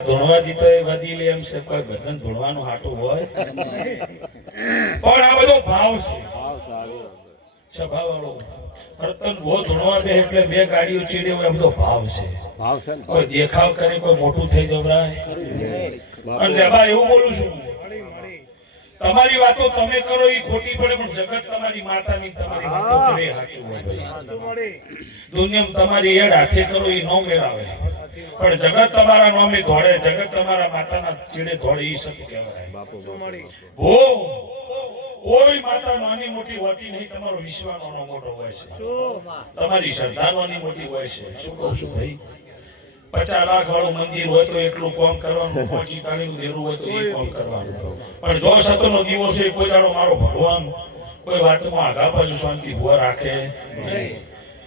ધૂણવાજી તો એ વધી લે એમ છે કોઈ બધાને ધૂણવાનું હાટું હોય. પણ આ બધો ભાવ છે. સભા વાળો તરતન બહુ ધૂણવા દે એટલે બે ગાડીઓ ચીડે હોય બધો ભાવ છે. ભાવ છે કોઈ દેખાવ કરે કોઈ મોટું થઈ જવરાય. અને એમાં એવું બોલું છું તમારી વાતો તમે કરો એ ખોટી પડે પણ જગત તમારી માતાની તમારી વાતો કરે સાચું હોય દુનિયામાં તમારી એડ હાથે કરો એ નો મેળાવે. પણ જગત તમારા નામે દોડે જગત તમારા માતાના ચીડે દોડે એ સત્ય કહેવાય. હો કોઈ માતા નાની મોટી હોતી નહીં તમારો વિશ્વાસ મોટો હોય છે. તમારી શ્રદ્ધા નાની મોટી હોય છે. શું કહું છું ભાઈ? પચાસ લાખ વાળું મંદિર હોય તો એટલું કોમ કરવાનું પહોંચી તાળીનું દેવું હોય તો એ કોમ કરવાનું. પણ જો સતનો દિવસ છે કોઈ દાડો મારો ભગવાન કોઈ વાતમાં આગા પાછું શાંતિ ભૂવા રાખે નહીં.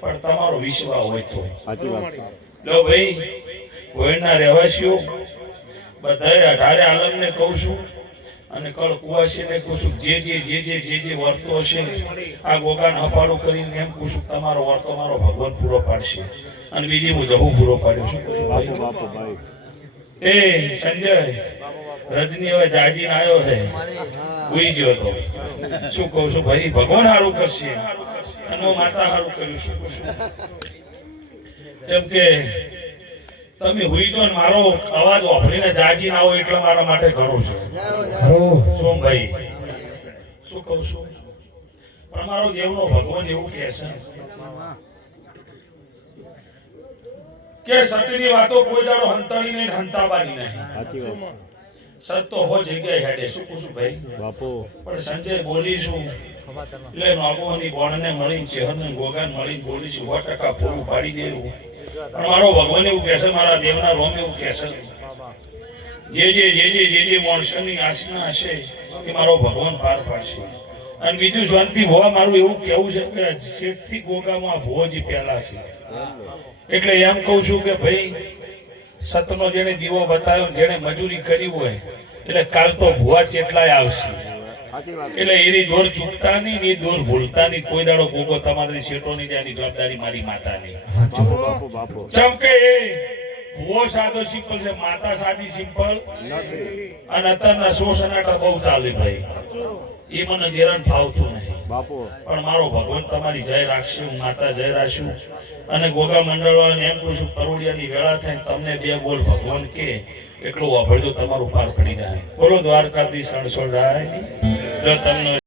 પણ તમારો વિશ્વાસ હોય તો. લો ભાઈ કોઈના રહેવાસીઓ બધાએ અઢારે આલમને કહું છું. અને કળ કહું છું જે જે જે જે જે જે વર્તો હશે આ ગોગાન હપાડું કરીને એમ કહું તમારો વર્તો મારો ભગવાન પૂરો પાડશે. અને બીજી હું જહું પૂરો પાડ્યો છું. એ સંજય રજની હવે જાજી આવ્યો છે ઉઈ ગયો તો. શું કહું છું ભાઈ ભગવાન સારું કરશે. અને હું માતા સારું કર્યું છું. જેમ કે તમે હુઈ જો ને મારો અવાજ ઓફરીને જાજી ના હોય એટલે મારા માટે ઘણું છે. સોમભાઈ શું કહું છું? પણ મારો દેવનો ભગવાન એવું કહે છે. કે સત્યની વાતો કોઈ દાડો હંતાડી નહીં હંતાબાની નહીં. સાચી વાત. સત તો હો જગ્યાએ હેડે. શું કહું છું ભાઈ? બાપુ. પણ સંજય બોલીશું એટલે નોગોની બોણને મળીને ચેહરને ગોગાન મળીને બોલીશું સો ટકા પૂરું પાડી દેવું. મારો ભગવાન એવું કહેશે મારા દેવના રોમ એવું કહેશે જે જે જે જે જે જે માણસોની આશના હશે, એ મારો ભગવાન પાર પાડશે. અને બીજું શાંતિ ભોવા મારું એવું કેવું છે કે શેઠથી ગોગામાં ભોજ પહેલા છે. એટલે એમ કહું છું કે ભાઈ, સતનો જેને દીવો બતાવ્યો જેને મજૂરી કરી હોય, એટલે કાલ તો ભુવા ચેટલાય આવશે. એટલે એની દોર ચૂકતા નહીં ને એ દોર ભૂલતા નહીં કોઈ દાડો ગોગો તમારી શેઠો ની જાય જવાબદારી મારી માતાની. બાપુ બાપુ બાપુ. જેમ કે એ ભુવો સાદો સિમ્પલ છે માતા સાદી સિમ્પલ. અને અત્યારના સો સનાટા બહુ ચાલે ભાઈ. એ મને દેરાન ફાવતું નહીં. બાપુ. પણ મારો ભગવાન તમારી જય રાખશે હું માતા જય રાખશું. અને ગોગા મંડળો એમ પૂછું કરોડિયાની વેળા થાય તમને બે બોલ ભગવાન કે એટલું વાપરજો તમારું પાર પડી જાય. બોલો દ્વારકાથી સણસણ રાય જો તમને